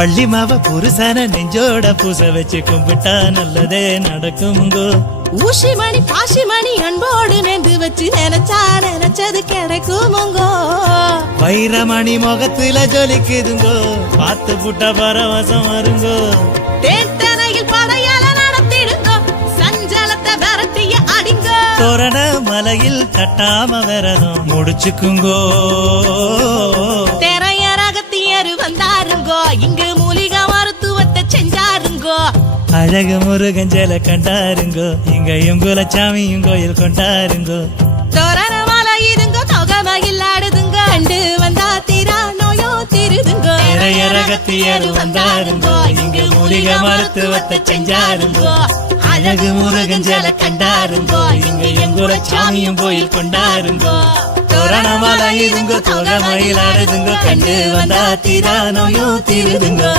பள்ளி மாவ புருஷன நெஞ்சோட பூச வச்சு கும்பிட்டா நல்லதே நடக்குங்கோ. ஊசி மணி பாசி மணி அன்போடு நெந்து வச்சு நினைச்சா நினைச்சது கிடைக்குமுங்கோ. வைரமணி முகத்துல ஜொலிக்குதுங்கோ, பார்த்து புட்ட பரவசம் வருங்கோ. தேட்டனையில் படையால நடத்திடுங்கோ, சஞ்சலத்தை விரட்டிய அடிங்கோ. தோரண மலையில் கட்டாம விரதம் முடிச்சுக்குங்கோ. திரையரகத்தியரு வந்தாருங்கோ, இங்கு மூலிகை மருத்துவத்தை செஞ்சாருங்கோ. அழகு முருகஞ்சல கண்டாருங்கோ, இங்க எங்குலச்சாமியும் கோயில் கொண்டாருங்கோ. தோரண மலை இதுங்கோ, தொகமையில் ஆடுதுங்கோ, கண்டு வந்தா தீரா நோயோ திருதுங்கோ. திரையரகத்தியரு வந்தாருங்கோ, இங்க மூலிகை மருத்துவத்தை செஞ்சாருங்கோ. அழகு முருகஞ்சல கண்டாருங்கோ, இங்க எங்குலச்சாமியும் கோயில் கொண்டாருங்கோ. தோரணமலை இருங்கோ, தொகமையில் ஆடுதுங்கோ, கண்டு வந்தா தீரா நோயோ திருதுங்கோ.